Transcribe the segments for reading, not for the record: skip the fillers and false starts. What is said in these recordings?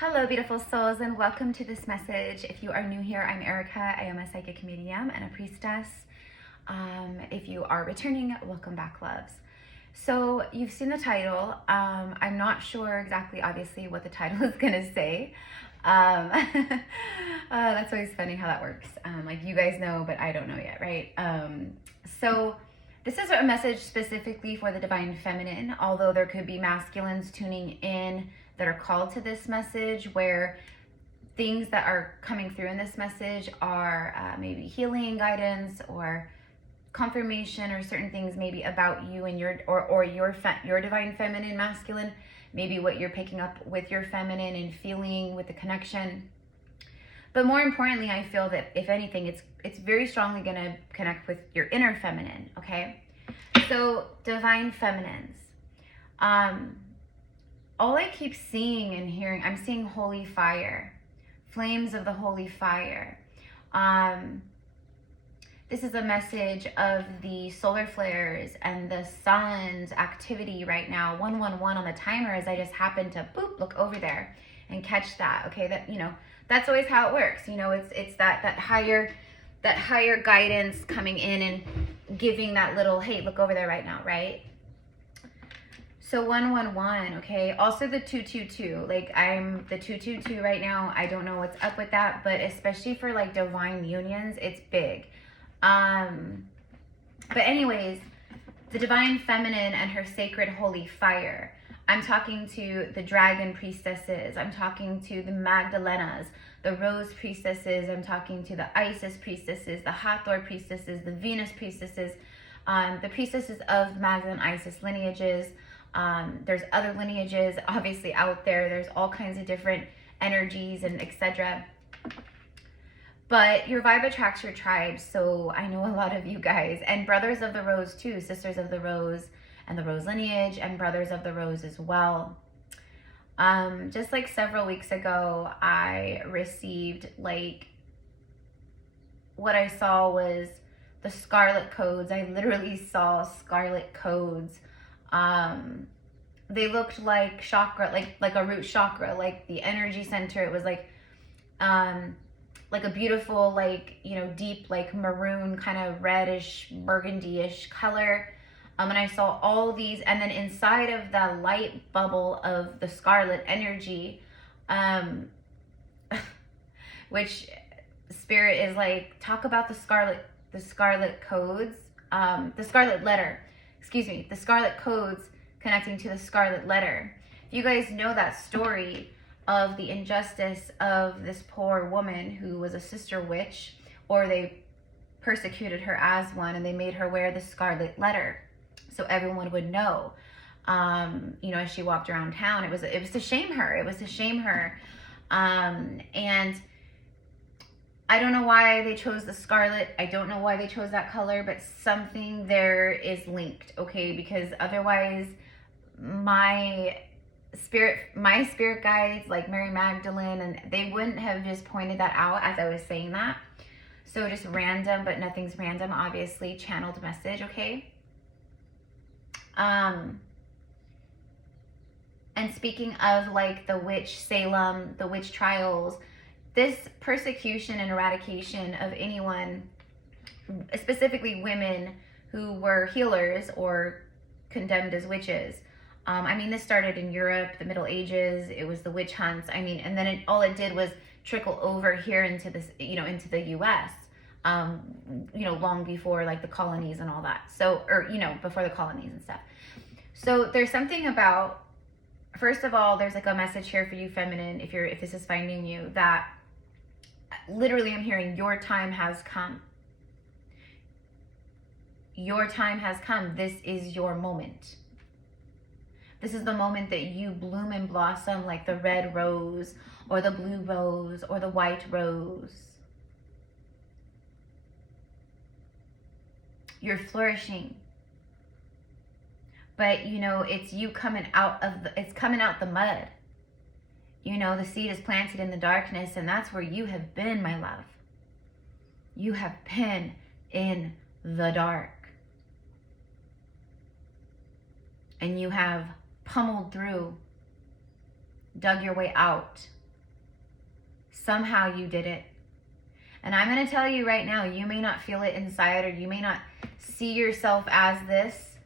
Hello, beautiful souls, and welcome to this message. If you are new here, I'm Erica. I am a psychic medium and a priestess. If you are returning, welcome back, loves. So you've seen the title. I'm not sure exactly, obviously, what the title is going to say. That's always funny how that works. Like you guys know, but I don't know yet, right? So this is a message specifically for the divine feminine, although there could be masculines tuning in that are called to this message, where things that are coming through in this message are maybe healing guidance or confirmation, or certain things maybe about you and your your divine feminine masculine, maybe what you're picking up with your feminine and feeling with the connection. But more importantly, I feel that if anything, it's very strongly going to connect with your inner feminine. Okay, so divine feminines, all I keep seeing and hearing, I'm seeing holy fire, flames of the holy fire. This is a message of the solar flares and the sun's activity right now. 111 on the timer, as I just happened to boop, look over there and catch that. Okay, that, you know, that's always how it works. You know, it's that higher guidance coming in and giving that little, hey, look over there right now, right? So 111, okay. Also the 222, like I'm the 222 right now. I don't know what's up with that, but especially for like divine unions, it's big. But anyways, the divine feminine and her sacred holy fire. I'm talking to the dragon priestesses. I'm talking to the Magdalenas, the rose priestesses. I'm talking to the Isis priestesses, the Hathor priestesses, the Venus priestesses, the priestesses of Magdalene Isis lineages. There's other lineages obviously out there. There's all kinds of different energies and etc. But your vibe attracts your tribe. So I know a lot of you guys, and brothers of the rose too, sisters of the rose and the rose lineage, and brothers of the rose as well. Just like several weeks ago, I received, like, what I saw was the scarlet codes. I literally saw scarlet codes. They looked like chakra, like a root chakra, like the energy center. It was like a beautiful, like, you know, deep, like maroon, kind of reddish, burgundy-ish color. And I saw all these, and then inside of the light bubble of the scarlet energy, which Spirit is like, talk about the scarlet codes, the scarlet letter, excuse me, the scarlet codes connecting to the scarlet letter. If you guys know that story of the injustice of this poor woman who was a sister witch, or they persecuted her as one, and they made her wear the scarlet letter so everyone would know, you know, as she walked around town. It was to shame her. It was to shame her. And I don't know why they chose the scarlet. I don't know why they chose that color, but something there is linked, okay? Because otherwise, my spirit guides, like Mary Magdalene, and they wouldn't have just pointed that out as I was saying that. So just random, but nothing's random, obviously, channeled message, okay? And speaking of, like, the witch Salem, the witch trials, this persecution and eradication of anyone, specifically women who were healers or condemned as witches. I mean, this started in Europe, the Middle Ages. It was the witch hunts. I mean, and then all it did was trickle over here into this, you know, into the U.S., you know, long before, like, the colonies and all that. So, or, you know, before the colonies and stuff. So there's something about, first of all, there's like a message here for you feminine, if this is finding you, that literally I'm hearing your time has come. Your time has come. This is your moment. This is the moment that you bloom and blossom like the red rose or the blue rose or the white rose. You're flourishing. But, you know, it's you coming out of it's coming out the mud. You know, the seed is planted in the darkness, and that's where you have been, my love. You have been in the dark. And you have pummeled through, dug your way out, Somehow you did it. And I'm going to tell you right now, you may not feel it inside, or you may not see yourself as this,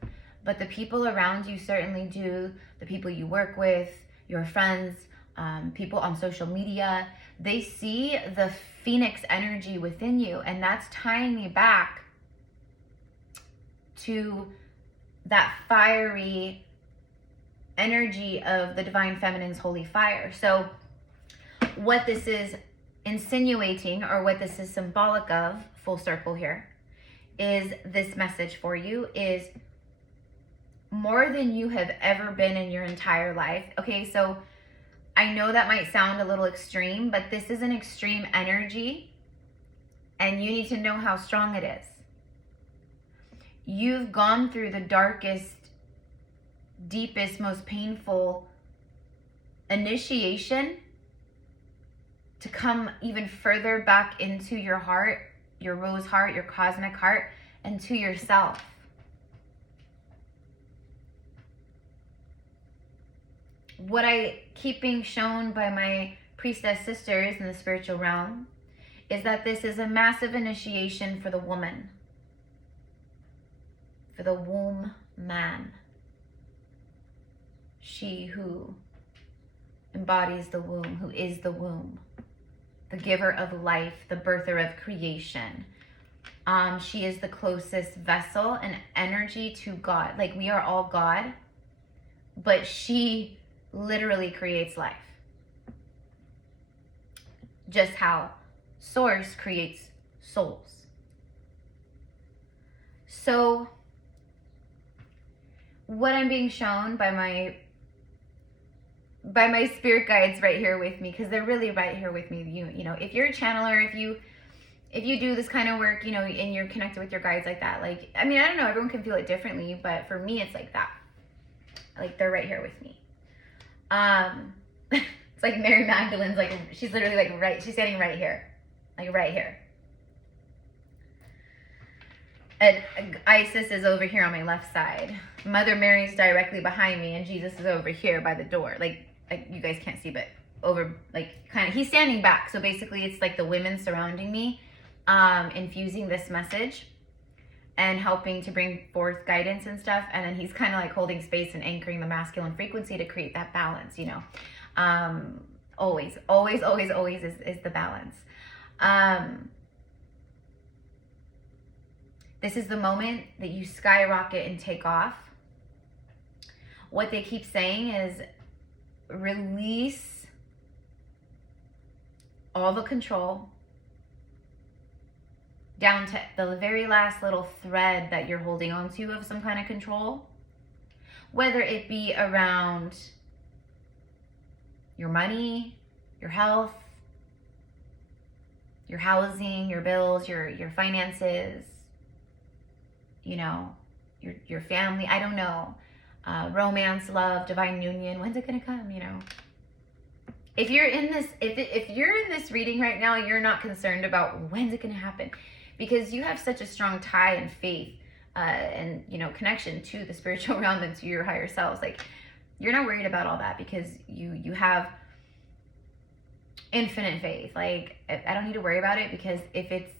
but the people around you certainly do. The people you work with, your friends, people on social media, they see the phoenix energy within you. And that's tying me back to that fiery energy of the divine feminine's holy fire. So what this is insinuating, or what this is symbolic of, full circle here, is this message for you is more than you have ever been in your entire life. Okay, so I know that might sound a little extreme, but this is an extreme energy, and you need to know how strong it is. You've gone through the darkest, deepest, most painful initiation to come even further back into your heart, your rose heart, your cosmic heart, and to yourself. What I keep being shown by my priestess sisters in the spiritual realm is that this is a massive initiation for the woman, for the womb man. She who embodies the womb, who is the womb, the giver of life, the birther of creation. She is the closest vessel and energy to God. Like, we are all God, but she literally creates life. Just how Source creates souls. So what I'm being shown by my spirit guides right here with me, because they're really right here with me. You know, if you're a channeler, if you do this kind of work, you know, and you're connected with your guides like that, like, I mean, I don't know, everyone can feel it differently, but for me, it's like that. Like, they're right here with me. It's like Mary Magdalene's, like, she's literally like right, she's standing right here, like right here. And Isis is over here on my left side. Mother Mary's directly behind me, and Jesus is over here by the door. Like you guys can't see, but over, like, kind of, he's standing back. So basically it's like the women surrounding me, infusing this message and helping to bring forth guidance and stuff. And then he's kind of like holding space and anchoring the masculine frequency to create that balance, you know. Always is the balance. This is the moment that you skyrocket and take off. What they keep saying is release all the control down to the very last little thread that you're holding on to of some kind of control, whether it be around your money, your health, your housing, your bills, your finances, you know, your family, I don't know, romance, love, divine union. When's it gonna come? You know, if you're in this, if you're in this reading right now, you're not concerned about when's it gonna happen, because you have such a strong tie and faith and, you know, connection to the spiritual realm and to your higher selves. Like, you're not worried about all that because you have infinite faith. Like, I don't need to worry about it, because if it's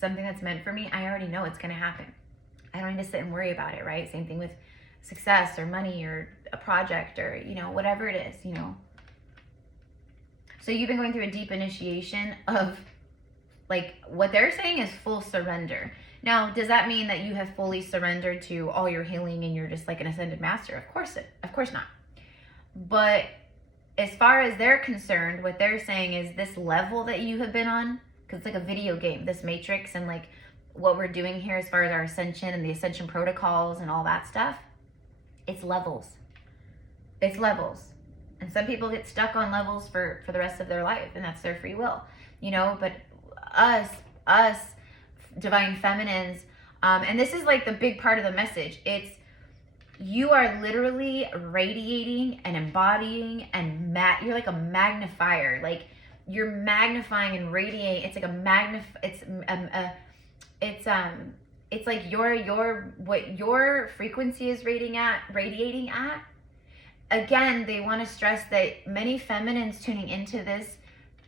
something that's meant for me, I already know it's gonna happen. I don't need to sit and worry about it, right? Same thing with success or money or a project or, you know, whatever it is, you know. So you've been going through a deep initiation of, like, what they're saying is full surrender. Now, does that mean that you have fully surrendered to all your healing and you're just like an ascended master? Of course not. But as far as they're concerned, what they're saying is this level that you have been on, because it's like a video game, this matrix, and like what we're doing here as far as our ascension and the ascension protocols and all that stuff, it's levels. It's levels. And some people get stuck on levels for the rest of their life, and that's their free will, you know. But us divine feminines, and this is like the big part of the message, it's, you are literally radiating and embodying and you're like a magnifier. Like, you're magnifying and radiating. It's like it's like what your frequency is radiating at. Again, they want to stress that many feminines tuning into this,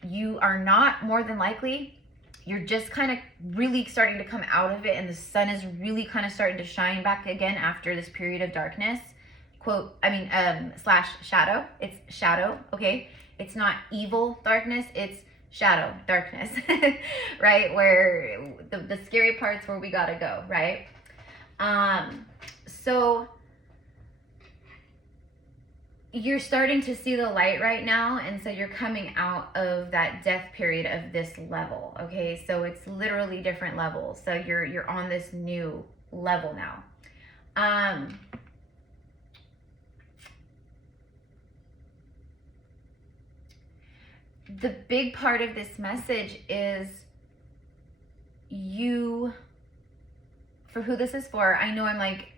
you are not, more than likely, you're just kind of really starting to come out of it, and the sun is really kind of starting to shine back again after this period of darkness. Slash shadow. It's shadow, okay? It's not evil darkness, it's shadow darkness, right? Where the scary parts where we gotta go, right? So you're starting to see the light right now, and so you're coming out of that death period of this level, okay? So it's literally different levels. So you're on this new level now. The big part of this message is you, for who this is for, I know I'm like,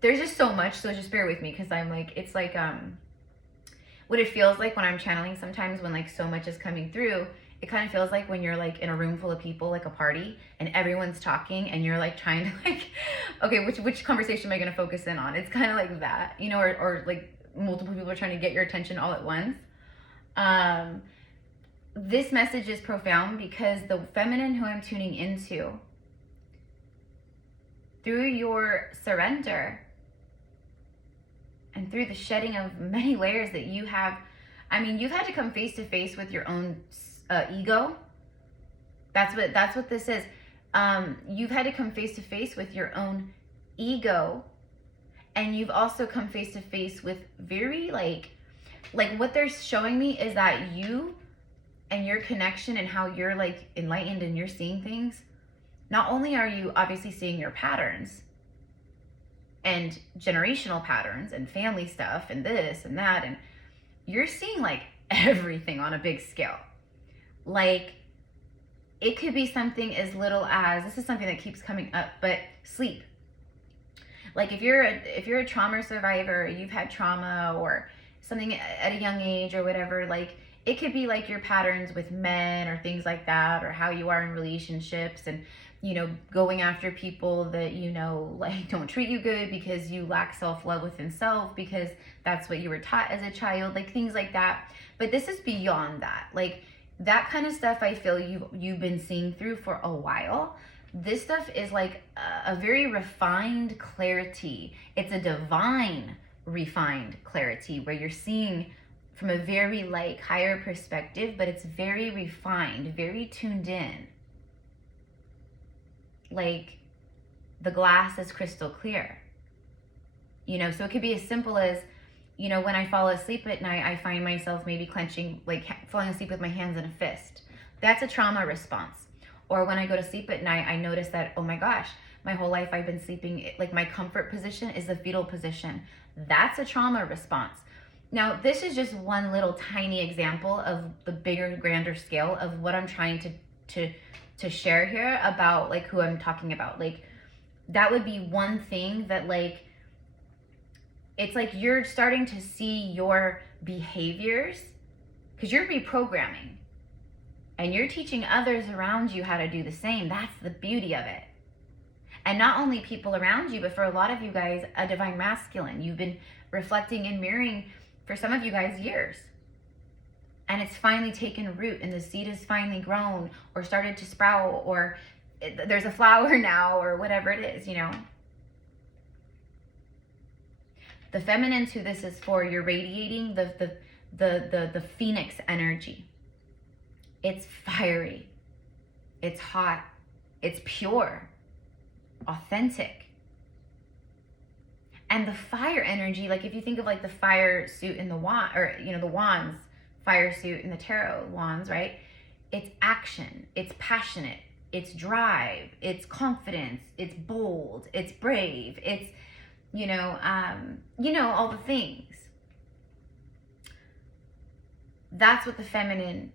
there's just so much, so just bear with me, because I'm like, it's like, what it feels like when I'm channeling sometimes, when like so much is coming through, it kind of feels like when you're like in a room full of people, like a party, and everyone's talking, and you're like trying to like, okay, which conversation am I going to focus in on? It's kind of like that, you know, or like multiple people are trying to get your attention all at once. This message is profound because the feminine who I'm tuning into, through your surrender and through the shedding of many layers that you have, I mean, you've had to come face to face with your own ego. That's what this is. You've had to come face to face with your own ego, and you've also come face to face with very like what they're showing me is that you and your connection and how you're like enlightened and you're seeing things. Not only are you obviously seeing your patterns and generational patterns and family stuff and this and that, and you're seeing like everything on a big scale. Like it could be something as little as, this is something that keeps coming up, but sleep. Like if you're a trauma survivor, you've had trauma or something at a young age or whatever, like it could be like your patterns with men or things like that, or how you are in relationships, and you know, going after people that you know like don't treat you good because you lack self-love within self, because that's what you were taught as a child, like things like that. But this is beyond that. Like that kind of stuff I feel you've been seeing through for a while. This stuff is like a very refined clarity. It's a divine refined clarity where you're seeing from a very like higher perspective, but it's very refined, very tuned in. Like the glass is crystal clear. You know, so it could be as simple as, you know, when I fall asleep at night, I find myself maybe clenching, like falling asleep with my hands in a fist. That's a trauma response. Or when I go to sleep at night, I notice that, oh my gosh, my whole life I've been sleeping, like my comfort position is the fetal position. That's a trauma response. Now, this is just one little tiny example of the bigger, grander scale of what I'm trying to share here about like who I'm talking about. Like that would be one thing that like, it's like you're starting to see your behaviors because you're reprogramming and you're teaching others around you how to do the same. That's the beauty of it. And not only people around you, but for a lot of you guys, a divine masculine. You've been reflecting and mirroring for some of you guys years. And it's finally taken root and the seed has finally grown or started to sprout, or there's a flower now, or whatever it is, you know. The feminines who this is for, you're radiating the phoenix energy. It's fiery. It's hot. It's pure. Authentic. And the fire energy, like if you think of like the fire suit in the wand, or you know, the wands, fire suit in the tarot wands, right? It's action, it's passionate, it's drive, it's confidence, it's bold, it's brave, it's, you know, all the things. That's what the feminine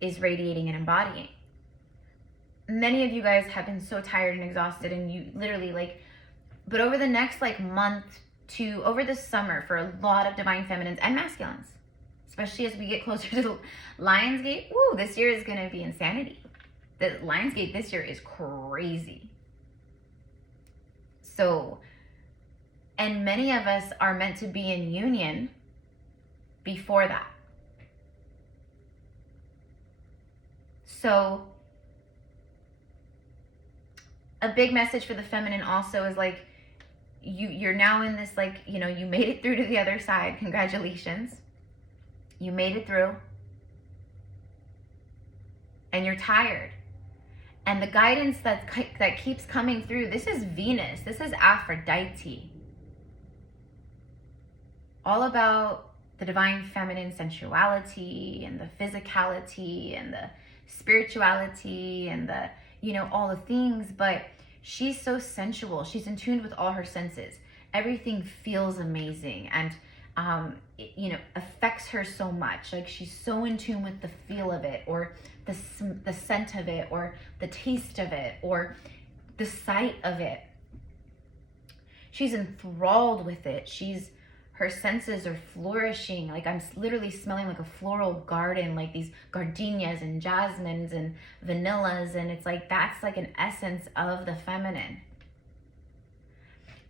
is radiating and embodying. Many of you guys have been so tired and exhausted, and you literally like, but over the next like month to over the summer, for a lot of divine feminines and masculines, especially as we get closer to the Lionsgate, woo, this year is going to be insanity. The Lionsgate this year is crazy. So, and many of us are meant to be in union before that. So a big message for the feminine also is like, you're now in this, like, you know, you made it through to the other side. Congratulations. You made it through. And you're tired. And the guidance that keeps coming through, this is Venus. This is Aphrodite. All about the divine feminine sensuality and the physicality and the spirituality and the, you know, all the things. But she's so sensual. She's in tune with all her senses. Everything feels amazing and, it, you know, affects her so much. Like, she's so in tune with the feel of it, or the scent of it, or the taste of it, or the sight of it. She's enthralled with it. Her senses are flourishing. Like, I'm literally smelling like a floral garden, like these gardenias and jasmines and vanillas. And it's like, that's like an essence of the feminine.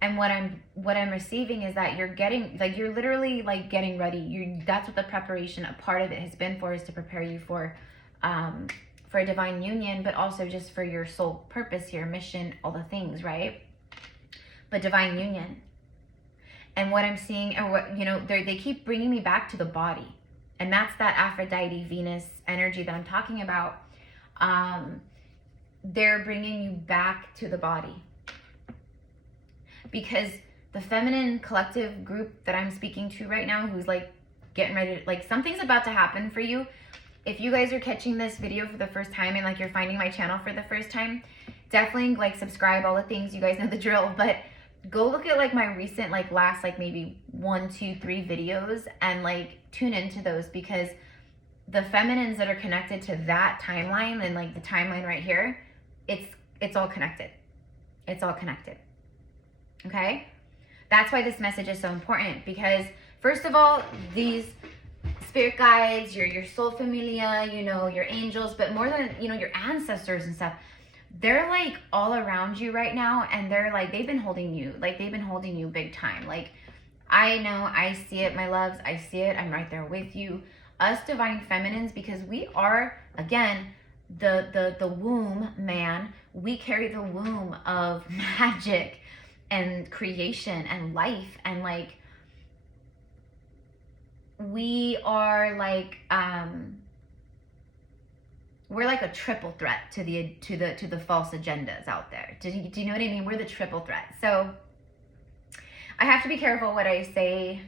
And what I'm receiving is that you're getting, like, you're literally like getting ready. That's what the preparation, a part of it has been for, is to prepare you for a divine union, but also just for your soul purpose, your mission, all the things, right? But divine union. And what I'm seeing, or what, you know, they keep bringing me back to the body. And that's that Aphrodite, Venus energy that I'm talking about. They're bringing you back to the body. Because the feminine collective group that I'm speaking to right now, who's like getting ready to, like, something's about to happen for you. If you guys are catching this video for the first time and like you're finding my channel for the first time, definitely like subscribe, all the things, you guys know the drill. But go look at like my recent, like last, like maybe 1, 2, 3 videos and like tune into those, because the feminines that are connected to that timeline and like the timeline right here, it's all connected. It's all connected. Okay? That's why this message is so important, because first of all, these spirit guides, your soul familia, you know, your angels, but more than, you know, your ancestors and stuff, they're like all around you right now, and they're like, they've been holding you, like they've been holding you big time. Like, I know, I see it, my loves, I see it, I'm right there with you. Us divine feminines, because we are, again, the womb, man. We carry the womb of magic and creation and life, and like, we are like, we're like a triple threat to the false agendas out there. Do you know what I mean? We're the triple threat. So I have to be careful what I say.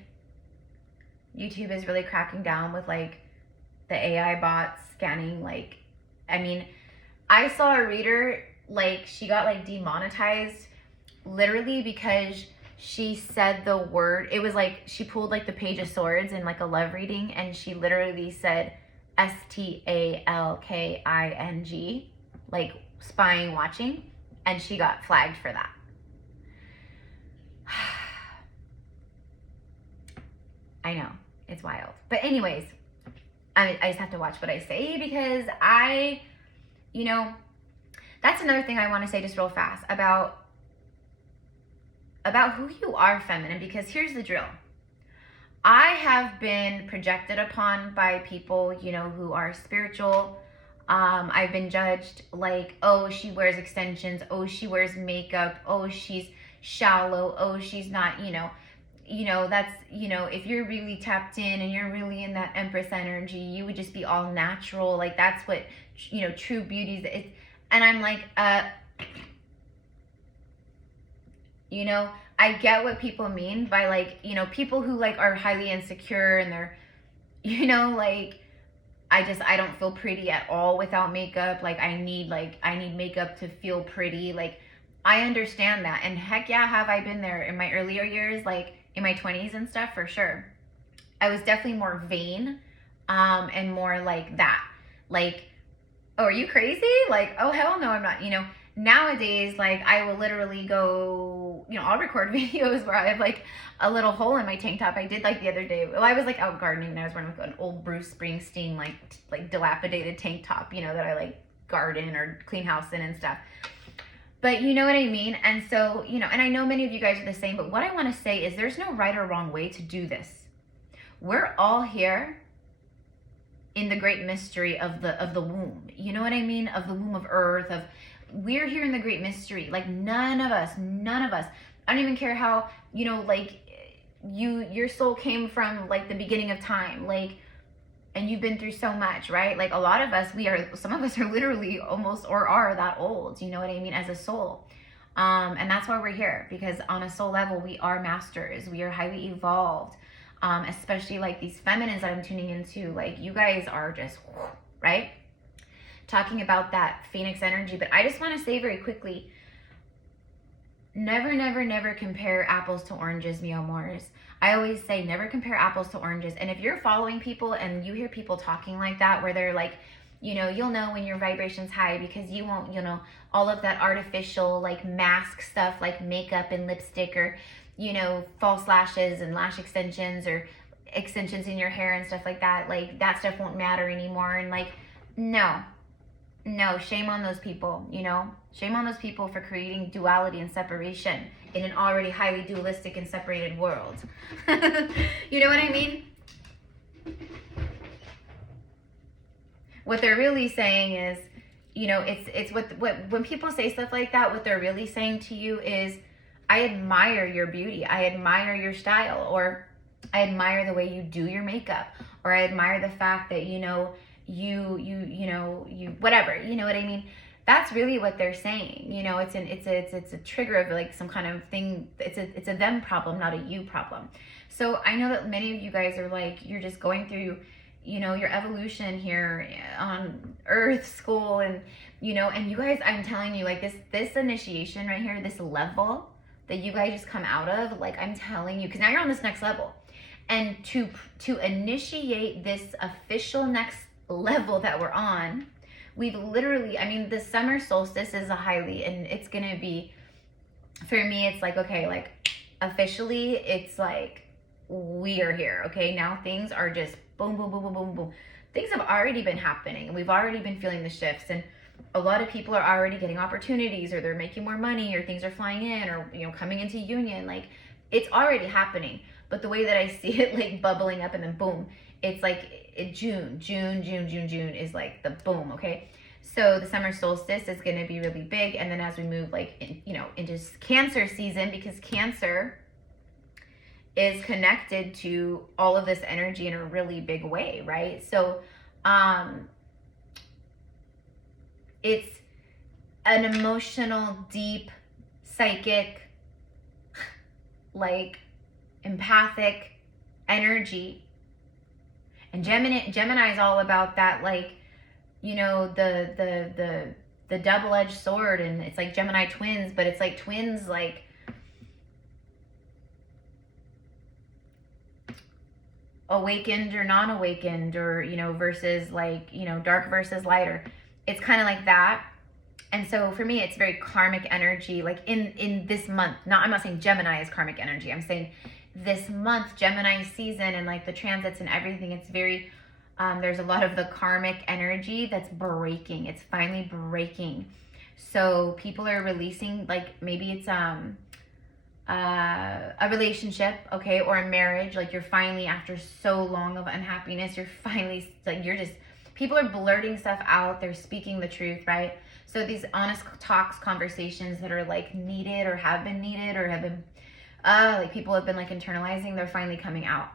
YouTube is really cracking down with like the AI bots scanning. Like, I mean, I saw a reader, like, she got like demonetized literally because she said the word, it was like she pulled like the Page of Swords in like a love reading, and she literally said STALKING, like spying, watching, and she got flagged for that. I know, it's wild. But anyways, I just have to watch what I say, because you know, that's another thing I want to say just real fast about who you are, feminine, because here's the drill. I have been projected upon by people, you know, who are spiritual. I've been judged like, oh, she wears extensions. Oh, she wears makeup. Oh, she's shallow. Oh, she's not, you know, that's, you know, if you're really tapped in and you're really in that Empress energy, you would just be all natural. Like, that's what, you know, true beauty is. And I'm like, you know, I get what people mean by like, you know, people who like are highly insecure and they're, you know, like, I don't feel pretty at all without makeup. Like, I need makeup to feel pretty. Like, I understand that. And heck yeah, have I been there in my earlier years, like in my 20s and stuff, for sure. I was definitely more vain, and more like that. Like, oh, are you crazy? Like, oh, hell no, I'm not, you know. Nowadays, like, I will literally go, you know, I'll record videos where I have like a little hole in my tank top. I did like the other day. Well, I was like out gardening and I was wearing like an old Bruce Springsteen, like dilapidated tank top, you know, that I like garden or clean house in and stuff. But you know what I mean? And so, you know, and I know many of you guys are the same, but what I want to say is there's no right or wrong way to do this. We're all here in the great mystery of the womb. You know what I mean? Of the womb of earth, of we're here in the great mystery. Like none of us, I don't even care how, you know, like your soul came from like the beginning of time, like, and you've been through so much, right? Like a lot of us, some of us are literally almost or are that old, you know what I mean, as a soul. And that's why we're here, because on a soul level, we are masters, we are highly evolved. Especially like these feminines that I'm tuning into, like you guys are just, right? Talking about that phoenix energy. But I just want to say very quickly, never compare apples to oranges, me amores. I always say never compare apples to oranges. And if you're following people and you hear people talking like that, where they're like, you know, you'll know when your vibration's high because you won't, you know, all of that artificial like mask stuff like makeup and lipstick, or, you know, false lashes and lash extensions or extensions in your hair and stuff like that. Like that stuff won't matter anymore. And like, no, shame on those people, you know, shame on those people for creating duality and separation in an already highly dualistic and separated world. You know what I mean? What they're really saying is, you know, it's what when people say stuff like that, what they're really saying to you is, I admire your beauty, I admire your style, or I admire the way you do your makeup, or I admire the fact that, you know, you whatever, you know what I mean? That's really what they're saying. You know, it's a trigger of like some kind of thing. It's a them problem, not a you problem. So I know that many of you guys are like, you're just going through, you know, your evolution here on earth, school, and, you know, and you guys, I'm telling you, like this initiation right here, this level that you guys just come out of, like I'm telling you, because now you're on this next level. And to initiate this official next level that we're on, we've literally, I mean, the summer solstice is a highly, and it's gonna be, for me, it's like, okay, like officially, it's like, we are here, okay? Now things are just boom, boom, boom, boom, boom, boom. Things have already been happening, and we've already been feeling the shifts, and a lot of people are already getting opportunities, or they're making more money, or things are flying in, or, you know, coming into union. Like, it's already happening. But the way that I see it, like bubbling up and then boom, it's like June is like the boom, okay? So the summer solstice is going to be really big. And then as we move like, you know, into Cancer season, because Cancer is connected to all of this energy in a really big way, right? So it's an emotional, deep, psychic, like empathic energy. And Gemini is all about that, like, you know, the double-edged sword, and it's like Gemini twins, but it's like twins, like awakened or non-awakened, or, you know, versus like, you know, dark versus lighter. It's kind of like that. And so for me, it's very karmic energy, like in this month. Now, I'm not saying Gemini is karmic energy. I'm saying this month, Gemini season, and like the transits and everything, it's very, there's a lot of the karmic energy that's breaking. It's finally breaking. So people are releasing, like maybe it's a relationship, okay, or a marriage. Like you're finally, after so long of unhappiness, you're finally, like people are blurting stuff out. They're speaking the truth, right? So these honest talks, conversations that are like needed, or have been needed, or have been, like people have been like internalizing, they're finally coming out.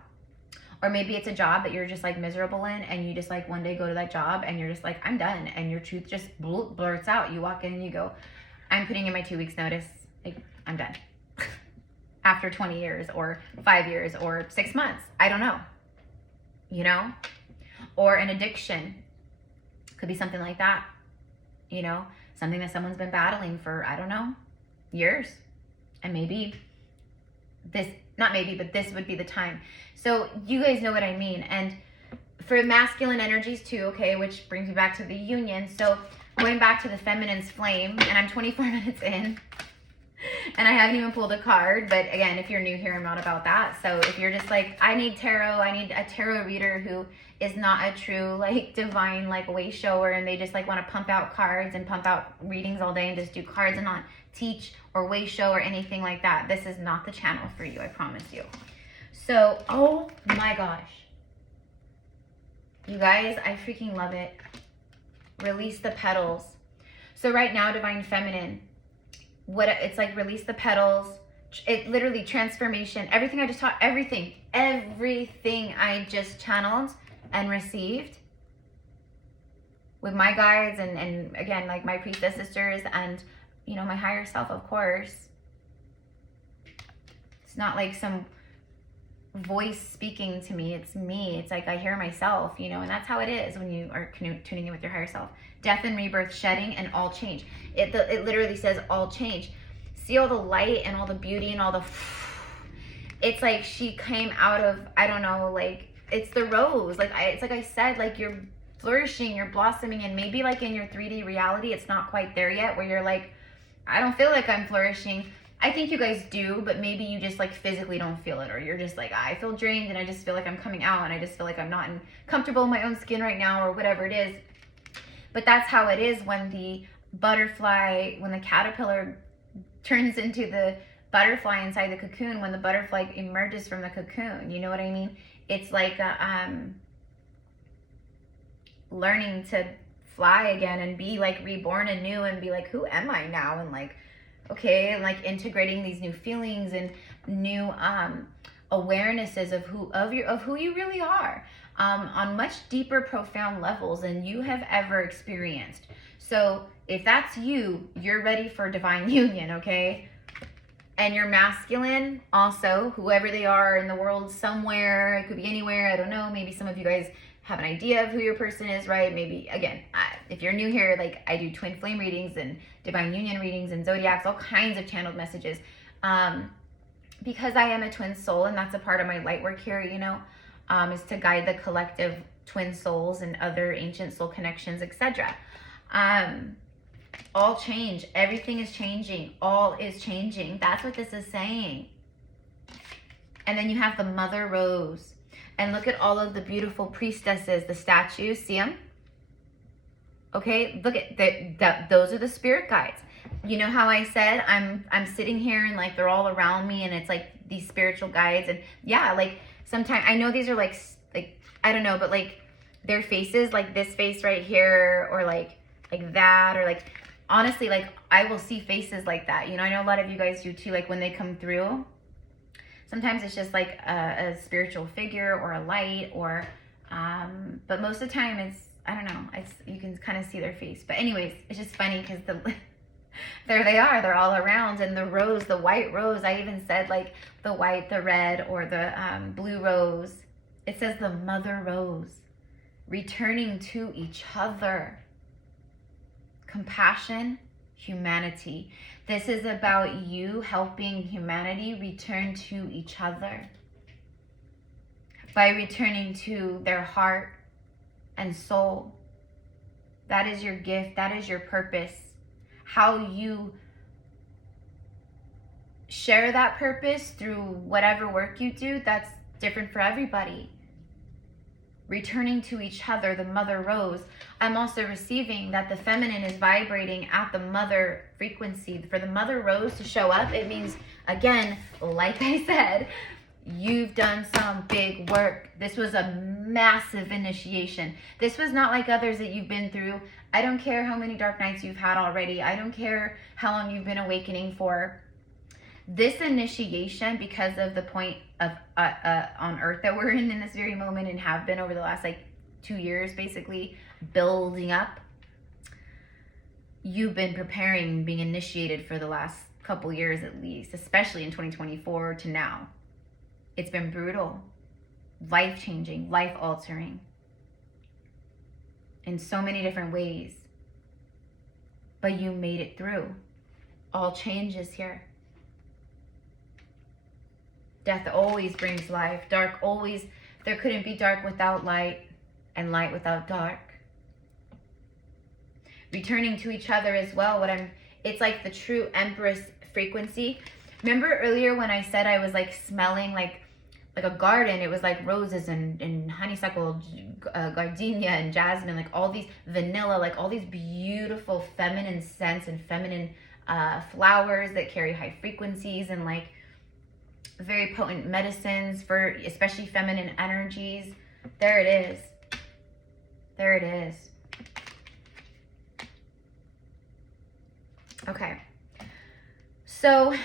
Or maybe it's a job that you're just like miserable in, and you just like one day go to that job and you're just like, I'm done. And your truth just blurts out. You walk in and you go, I'm putting in my 2 weeks notice. Like, I'm done. After 20 years or 5 years or 6 months. I don't know. You know? Or an addiction. Could be something like that. You know? Something that someone's been battling for, I don't know, years. And maybe this, not maybe, but this would be the time. So you guys know what I mean. And for masculine energies too, okay, which brings me back to the union. So going back to the feminine's flame, and I'm 24 minutes in, and I haven't even pulled a card. But again, if you're new here, I'm not about that. So if you're just like, I need tarot, I need a tarot reader who is not a true like divine like way shower, and they just like want to pump out cards and pump out readings all day and just do cards and not teach or way show or anything like that, this is not the channel for you, I promise you. So, oh my gosh. You guys, I freaking love it. Release the petals. So right now, Divine Feminine, what it's like, release the petals. It literally transformation. Everything I just taught, everything I just channeled and received with my guides and again, like my priestess sisters and, you know, my higher self, of course. It's not like some voice speaking to me. It's me. It's like I hear myself, you know, and that's how it is when you are tuning in with your higher self. Death and rebirth, shedding, and all change. It literally says all change. See all the light and all the beauty and all the... It's like she came out of, I don't know, like, it's the rose. Like, it's like I said, like, you're flourishing, you're blossoming, and maybe like in your 3D reality, it's not quite there yet, where you're like, I don't feel like I'm flourishing. I think you guys do, but maybe you just like physically don't feel it, or you're just like, I feel drained and I just feel like I'm coming out and I just feel like I'm not comfortable in my own skin right now, or whatever it is. But that's how it is when the butterfly, when the caterpillar turns into the butterfly inside the cocoon, when the butterfly emerges from the cocoon, you know what I mean? It's like learning to fly again and be like reborn anew and be like, who am I now? And like, okay, and like integrating these new feelings and new awarenesses of who you really are, on much deeper, profound levels than you have ever experienced. So if that's you, you're ready for divine union, okay? And your masculine also, whoever they are in the world somewhere, it could be anywhere, I don't know, maybe some of you guys have an idea of who your person is, right? Maybe, again, if you're new here, like I do twin flame readings and divine union readings and zodiacs, all kinds of channeled messages. Because I am a twin soul, and that's a part of my light work here, you know, is to guide the collective twin souls and other ancient soul connections, etc. All change. Everything is changing. All is changing. That's what this is saying. And then you have the Mother Rose. And look at all of the beautiful priestesses, the statues. See them? Okay, look at those are the spirit guides. You know how I said I'm sitting here and like they're all around me and it's like these spiritual guides, and yeah, like sometimes I know these are like I don't know, but like their faces, like this face right here, or like that, or like honestly, like I will see faces like that. You know, I know a lot of you guys do too, like when they come through. Sometimes it's just like a spiritual figure or a light, or but most of the time it's, I don't know, it's, you can kind of see their face. But anyways, it's just funny because there they are, they're all around. And the rose, the white rose, I even said like the white, the red, or the blue rose. It says the Mother Rose, returning to each other. Compassion, humanity. This is about you helping humanity return to each other by returning to their heart and soul. That is your gift. That is your purpose. How you share that purpose through whatever work you do, that's different for everybody. Returning to each other, the Mother Rose. I'm also receiving that the feminine is vibrating at the mother frequency. For the Mother Rose to show up, it means, again, like I said, you've done some big work. This was a massive initiation. This was not like others that you've been through. I don't care how many dark nights you've had already. I don't care how long you've been awakening for. This initiation, because of the point of on earth that we're in this very moment, and have been over the last like 2 years, basically building up, you've been preparing, being initiated for the last couple years at least, especially in 2024 to now. It's been brutal, life-changing, life-altering in so many different ways, but you made it through. All change is here. Death always brings life. Dark always, there couldn't be dark without light, and light without dark. Returning to each other as well. It's like the true Empress frequency. Remember earlier when I said I was like smelling like a garden? It was like roses and honeysuckle, gardenia and jasmine, like all these vanilla, like all these beautiful feminine scents and feminine flowers that carry high frequencies, and like very potent medicines for especially feminine energies. There it is. There it is. Okay. So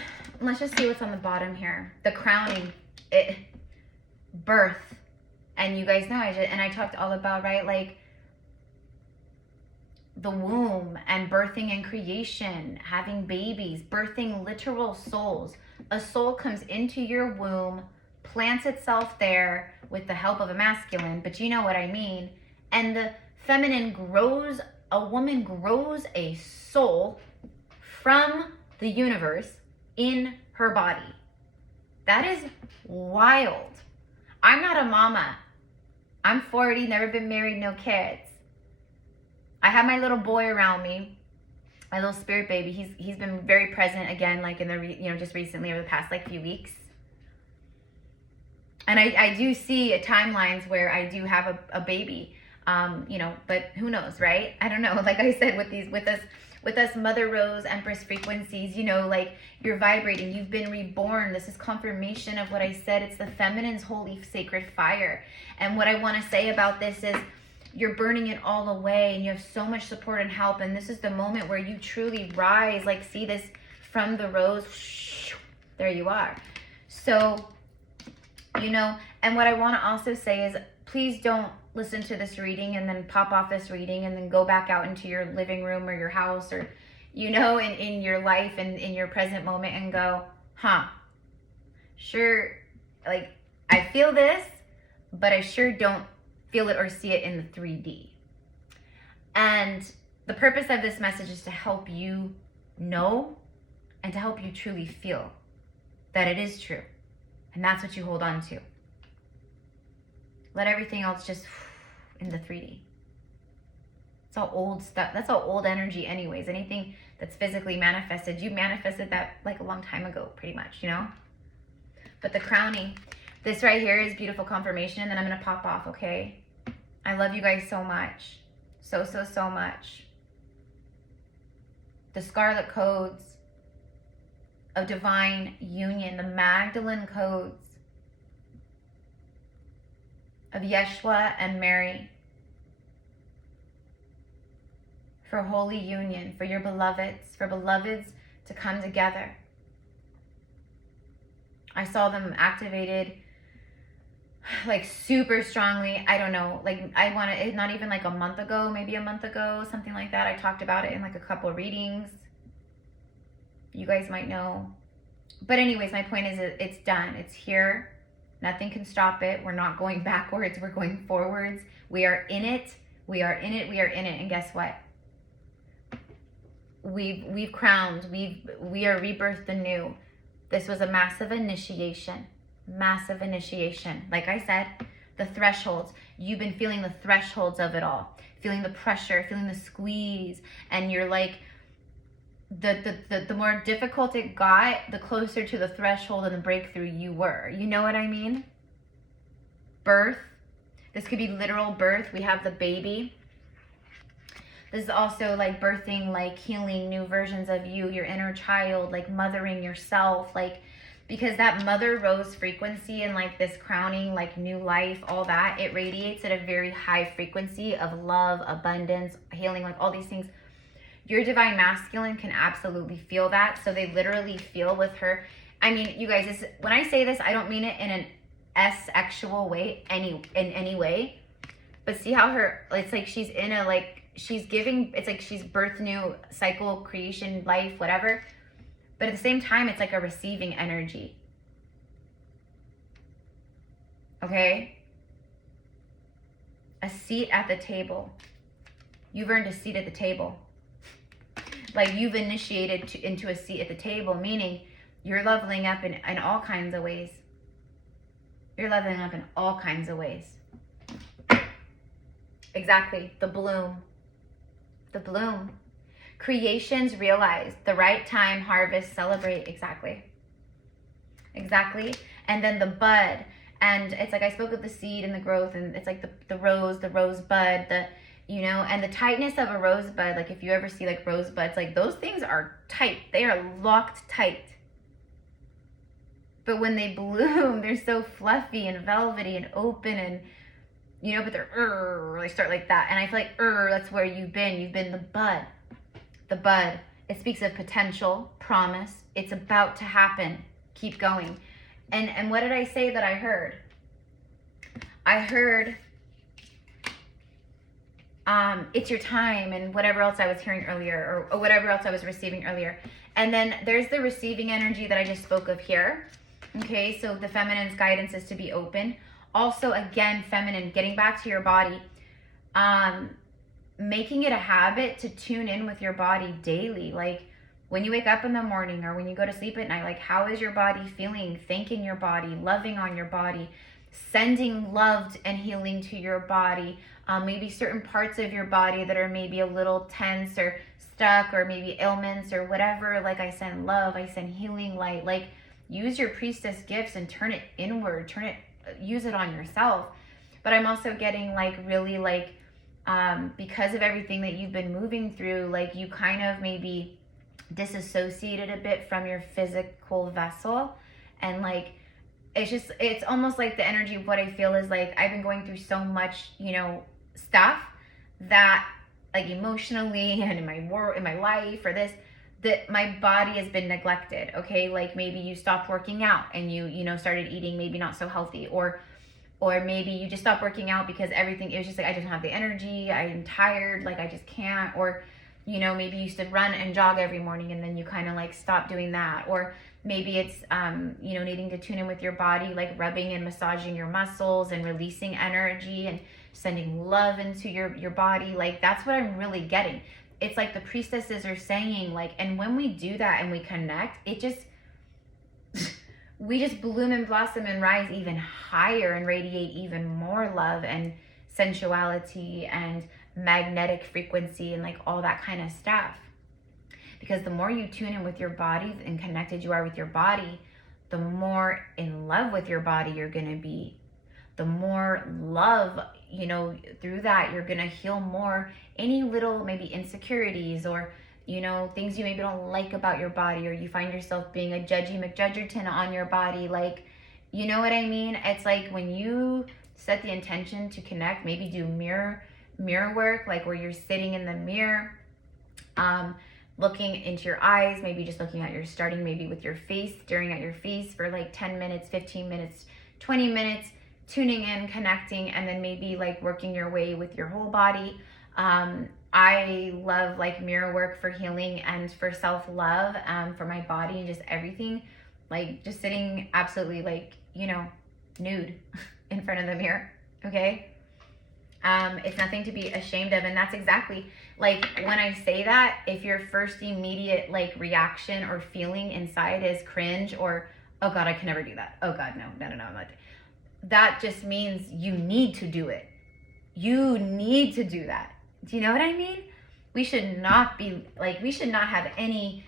let's just see what's on the bottom here. The crowning, birth. And you guys know, I talked all about, right, like the womb and birthing and creation, having babies, birthing literal souls. A soul comes into your womb, plants itself there with the help of a masculine, but you know what I mean. And the feminine grows, a woman grows a soul from the universe in her body. That is wild. I'm not a mama. I'm 40, never been married, no kids. I have my little boy around me, my little spirit baby. He's been very present again, like in the just recently over the past like few weeks. And I do see timelines where I do have a baby, but who knows, right? I don't know. Like I said, with us Mother Rose Empress frequencies, like you're vibrating, you've been reborn. This is confirmation of what I said. It's the feminine's holy sacred fire. And what I want to say about this is you're burning it all away and you have so much support and help. And this is the moment where you truly rise. Like, see this from the rose. There you are. So, and what I want to also say is please don't listen to this reading and then pop off this reading and then go back out into your living room or your house or, in your life and in your present moment and go, sure, like I feel this, but I sure don't feel it or see it in the 3D. And the purpose of this message is to help you know and to help you truly feel that it is true. And that's what you hold on to. Let everything else just in the 3D. It's all old stuff. That's all old energy anyways. Anything that's physically manifested, you manifested that like a long time ago, pretty much, But the crowning, this right here is beautiful confirmation, and then I'm going to pop off, okay? I love you guys so much. So, so, so much. The Scarlet Codes of Divine Union, the Magdalene Codes of Yeshua and Mary for holy union, for your beloveds, for beloveds to come together. I saw them activated like super strongly. I don't know, like I want to, not even like maybe a month ago, something like that. I talked about it in like a couple readings. You guys might know. But anyways, my point is it's done. It's here. Nothing can stop it. We're not going backwards. We're going forwards. We are in it. We are in it. We are in it. And guess what? We've crowned. We are rebirthed anew. This was a massive initiation. Massive initiation. Like I said, the thresholds. You've been feeling the thresholds of it all. Feeling the pressure, feeling the squeeze. And you're like, the more difficult it got, the closer to the threshold and the breakthrough you were. You know what I mean? Birth. This could be literal birth. We have the baby. This is also like birthing, like healing new versions of you, your inner child, like mothering yourself, like, because that Mother Rose frequency and like this crowning, like new life, all that, it radiates at a very high frequency of love, abundance, healing, like all these things. Your divine masculine can absolutely feel that. So they literally feel with her. I mean, you guys, when I say this, I don't mean it in an S-sexual way, in any way. But see how it's like she's in a, like, she's giving, it's like she's birth new cycle, creation, life, whatever. But at the same time, it's like a receiving energy. Okay? A seat at the table. You've earned a seat at the table. Like you've initiated into a seat at the table, meaning you're leveling up in all kinds of ways. You're leveling up in all kinds of ways. Exactly. The bloom. The bloom. Creations realize the right time, harvest, celebrate. Exactly. Exactly. And then the bud. And it's like I spoke of the seed and the growth, and it's like the rose bud, and the tightness of a rosebud. Like if you ever see like rosebuds, like those things are tight. They are locked tight. But when they bloom, they're so fluffy and velvety and open, and you know, but they're, they start like that. And I feel like, that's where you've been. You've been the bud. The bud. It speaks of potential, promise. It's about to happen. Keep going. And what did I say that I heard? I heard, it's your time, and whatever else I was hearing earlier, or whatever else I was receiving earlier. And then there's the receiving energy that I just spoke of here. Okay, so the feminine's guidance is to be open. Also, again, feminine, getting back to your body, making it a habit to tune in with your body daily. Like when you wake up in the morning or when you go to sleep at night, like how is your body feeling? Thanking your body, loving on your body, sending love and healing to your body. Maybe certain parts of your body that are maybe a little tense or stuck, or maybe ailments or whatever. Like I send love, I send healing light. Like use your priestess gifts and turn it inward, use it on yourself. But I'm also getting like really like, because of everything that you've been moving through, like you kind of maybe disassociated a bit from your physical vessel. And like, it's almost like the energy of what I feel is like, I've been going through so much, you know, stuff that like emotionally and in my work, in my life, or this, that my body has been neglected. Okay. Like maybe you stopped working out and you know, started eating maybe not so healthy, or maybe you just stopped working out because everything, it was just like, I just don't have the energy, I'm tired, like I just can't. Or, you know, maybe you used to run and jog every morning and then you kind of like stopped doing that. Or maybe it's, you know, needing to tune in with your body, like rubbing and massaging your muscles and releasing energy and sending love into your body. Like that's what I'm really getting. It's like the priestesses are saying, like, and when we do that and we connect, it just, we just bloom and blossom and rise even higher and radiate even more love and sensuality and magnetic frequency and like all that kind of stuff. Because the more you tune in with your body and connected you are with your body, the more in love with your body you're going to be. The more love, you know, through that you're going to heal more any little maybe insecurities, or you know, things you maybe don't like about your body, or you find yourself being a judgy McJudgerton on your body. Like, you know what I mean? It's like when you set the intention to connect, maybe do mirror work, like where you're sitting in the mirror, looking into your eyes, maybe just looking at starting maybe with your face, staring at your face for like 10 minutes, 15 minutes, 20 minutes, tuning in, connecting, and then maybe like working your way with your whole body. I love like mirror work for healing and for self-love, for my body and just everything. Like just sitting absolutely like, you know, nude in front of the mirror, okay? It's nothing to be ashamed of. And that's exactly like when I say that, if your first immediate like reaction or feeling inside is cringe or, oh God, I can never do that. Oh God, no, I'm not. That just means you need to do it. You need to do that. Do you know what I mean? We should not be like, we should not have any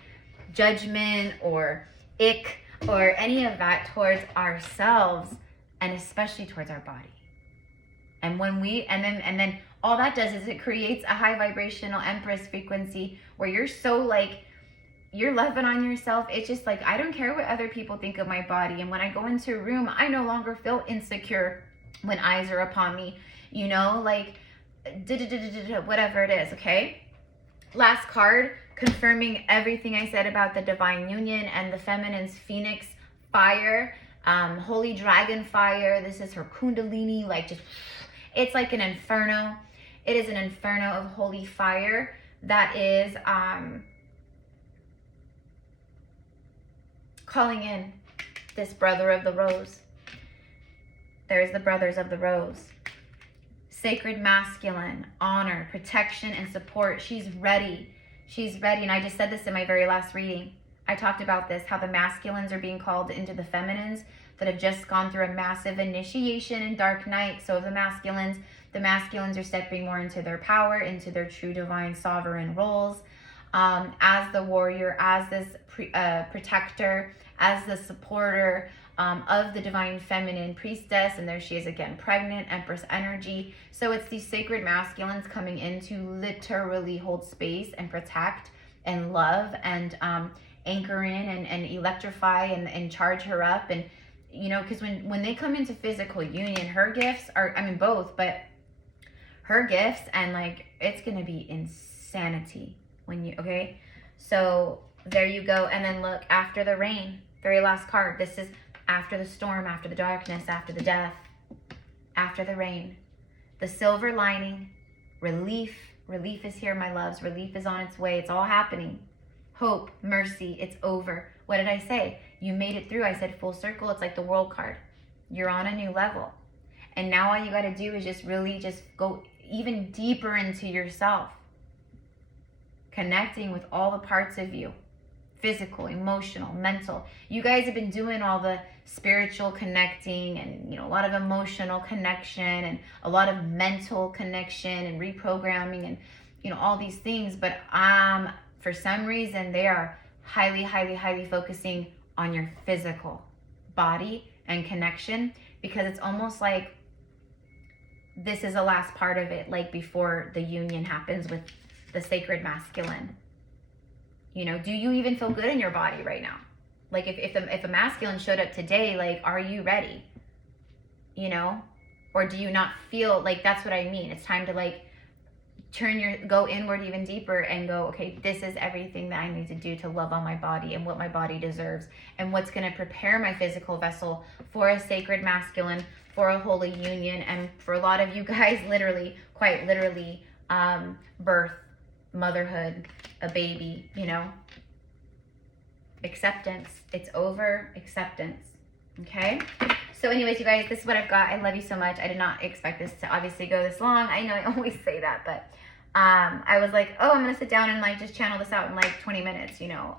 judgment or ick or any of that towards ourselves, and especially towards our body. And when we, and then all that does is it creates a high vibrational Empress frequency where you're so like, you're loving on yourself. It's just like, I don't care what other people think of my body. And when I go into a room, I no longer feel insecure when eyes are upon me, you know, like whatever it is. Okay. Last card, confirming everything I said about the divine union and the feminine's phoenix fire, holy dragon fire. This is her kundalini, like just, it's like an inferno. It is an inferno of holy fire that is calling in this brother of the rose. There's the brothers of the rose. Sacred masculine, honor, protection, and support. She's ready. She's ready. And I just said this in my very last reading. I talked about this, how the masculines are being called into the feminines that have just gone through a massive initiation in dark night. So the masculines are stepping more into their power, into their true divine sovereign roles, as the warrior, as this protector, as the supporter of the divine feminine priestess. And there she is again, pregnant, Empress energy. So it's these sacred masculines coming in to literally hold space and protect and love and anchor in and electrify and charge her up. And you know, because when they come into physical union, her gifts are, I mean, both, but her gifts, and like, it's going to be insanity when you, okay? So there you go. And then look, after the rain, very last card. This is after the storm, after the darkness, after the death, after the rain. The silver lining, relief. Relief is here, my loves. Relief is on its way. It's all happening. Hope, mercy, it's over. What did I say? You made it through. I said full circle. It's like the world card. You're on a new level. And now all you got to do is just really just go even deeper into yourself. Connecting with all the parts of you. Physical, emotional, mental. You guys have been doing all the spiritual connecting and, you know, a lot of emotional connection and a lot of mental connection and reprogramming and, you know, all these things. But for some reason, they are highly, highly, highly focusing on your physical body and connection, because it's almost like this is the last part of it, like before the union happens with the sacred masculine. You know, do you even feel good in your body right now? Like if a masculine showed up today, like, are you ready? You know, or do you not feel like, that's what I mean. It's time to like go inward even deeper and go, okay, this is everything that I need to do to love on my body and what my body deserves and what's going to prepare my physical vessel for a sacred masculine, for a holy union, and for a lot of you guys, literally, quite literally, birth, motherhood, a baby, you know, acceptance. It's over, acceptance. Okay. So anyways, you guys, this is what I've got. I love you so much. I did not expect this to obviously go this long. I know I always say that, but I was like, oh, I'm going to sit down and like just channel this out in like 20 minutes, you know,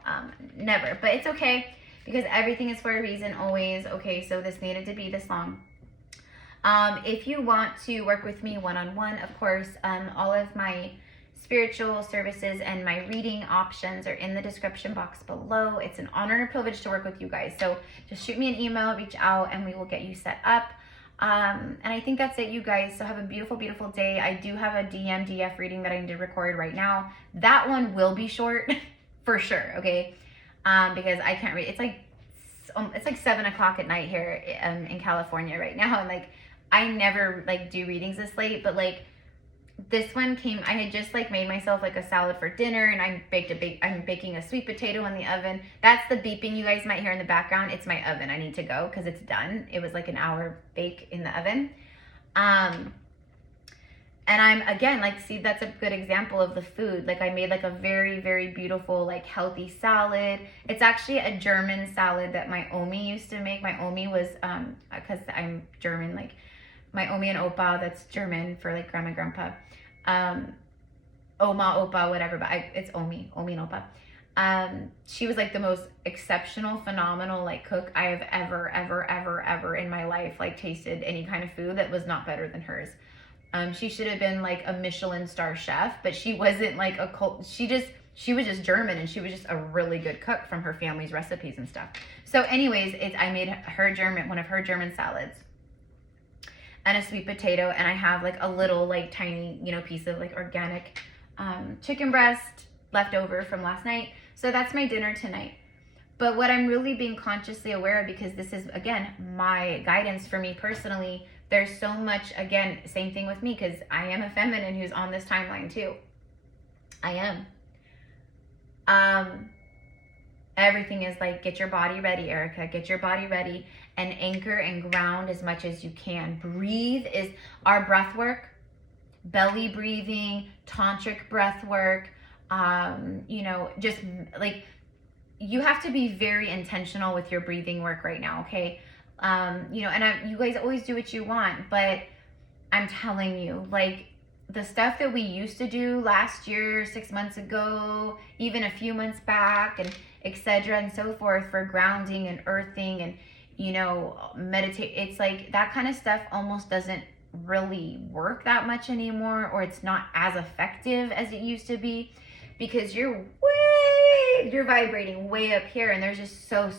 never, but it's okay, because everything is for a reason always. Okay. So this needed to be this long. If you want to work with me one-on-one, of course, all of my spiritual services and my reading options are in the description box below. It's an honor and a privilege to work with you guys. So just shoot me an email, reach out, and we will get you set up. And I think that's it, you guys. So have a beautiful, beautiful day. I do have a DF reading that I need to record right now. That one will be short for sure. Okay. Because I can't read. It's like 7 o'clock at night here in California right now. And like, I never like do readings this late, but like, this one came, I had just like made myself like a salad for dinner, and I'm baking a sweet potato in the oven. That's the beeping you guys might hear in the background. It's my oven. I need to go because it's done. It was like an hour bake in the oven. And I'm, again, like, see, that's a good example of the food. Like I made like a very, very beautiful, like healthy salad. It's actually a German salad that my Omi used to make. My Omi was, cause I'm German, like, my Omi and Opa, that's German for like grandma, grandpa, Oma, Opa, whatever, but it's Omi and Opa. She was like the most exceptional, phenomenal like cook I have ever in my life, like tasted any kind of food that was not better than hers. She should have been like a Michelin star chef, but she wasn't like a cult. She was just German, and she was just a really good cook from her family's recipes and stuff. So anyways, I made one of her German salads, and a sweet potato, and I have like a little like tiny, you know, piece of like organic chicken breast left over from last night. So that's my dinner tonight. But what I'm really being consciously aware of, because this is, again, my guidance for me personally, there's so much, again, same thing with me, because I am a feminine who's on this timeline too. I am. Everything is like, get your body ready, Erica. Get your body ready and anchor and ground as much as you can. Breathe is our breath work, belly breathing, tantric breath work. You know, just like, you have to be very intentional with your breathing work right now, okay? You know, and you guys always do what you want, but I'm telling you, like, the stuff that we used to do last year, 6 months ago, even a few months back, and etc. and so forth, for grounding and earthing and, you know, meditate, it's like that kind of stuff almost doesn't really work that much anymore, or it's not as effective as it used to be, because you're vibrating way up here, and there's just so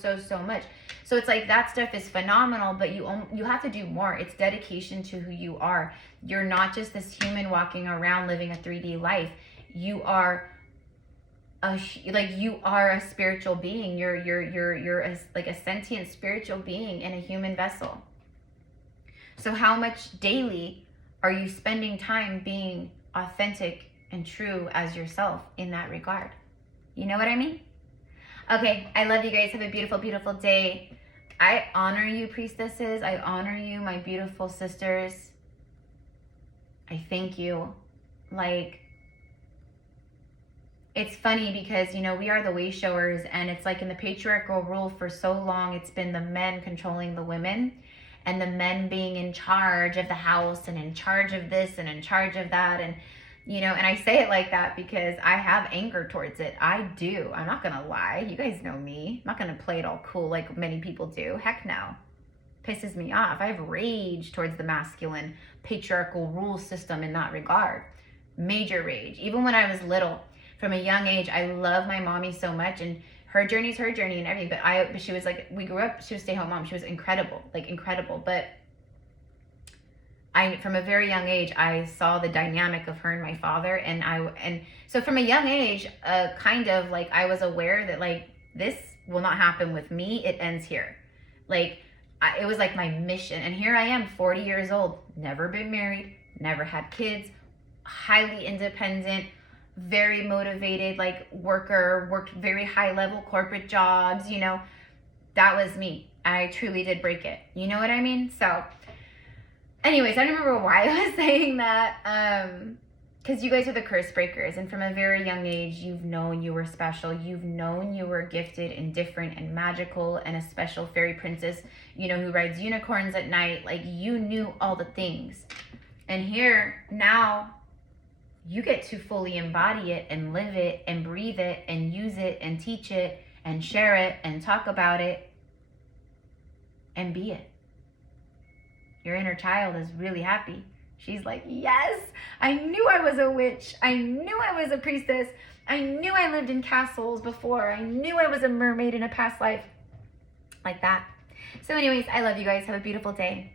much. So it's like that stuff is phenomenal, but you have to do more. It's dedication to who you are. You're not just this human walking around living a 3D life. You are like you are a spiritual being. You're like a sentient spiritual being in a human vessel. So how much daily are you spending time being authentic and true as yourself in that regard? You know what I mean? Okay, I love you guys. Have a beautiful, beautiful day. I honor you, priestesses. I honor you, my beautiful sisters. I thank you. Like, it's funny because, you know, we are the way showers, and it's like in the patriarchal rule for so long, it's been the men controlling the women, and the men being in charge of the house and in charge of this and in charge of that. And, you know, and I say it like that because I have anger towards it. I do. I'm not going to lie. You guys know me. I'm not going to play it all cool like many people do. Heck no. Pisses me off. I have rage towards the masculine patriarchal rule system in that regard. Major rage. Even when I was little, from a young age, I love my mommy so much, and her journey's her journey and everything. But she was like, we grew up, she was a stay-home mom. She was incredible, like incredible. But from a very young age, I saw the dynamic of her and my father. And so from a young age, kind of like I was aware that like, this will not happen with me. It ends here. Like, it was like my mission. And here I am, 40 years old, never been married, never had kids, highly independent, very motivated, like worker, worked very high level corporate jobs, you know, that was me. I truly did break it. You know what I mean? So anyways, I don't remember why I was saying that. Because you guys are the curse breakers. And from a very young age, you've known you were special. You've known you were gifted and different and magical and a special fairy princess, you know, who rides unicorns at night. Like, you knew all the things. And here, now, you get to fully embody it and live it and breathe it and use it and teach it and share it and talk about it and be it. Your inner child is really happy. She's like, yes, I knew I was a witch. I knew I was a priestess. I knew I lived in castles before. I knew I was a mermaid in a past life. Like that. So anyways, I love you guys. Have a beautiful day.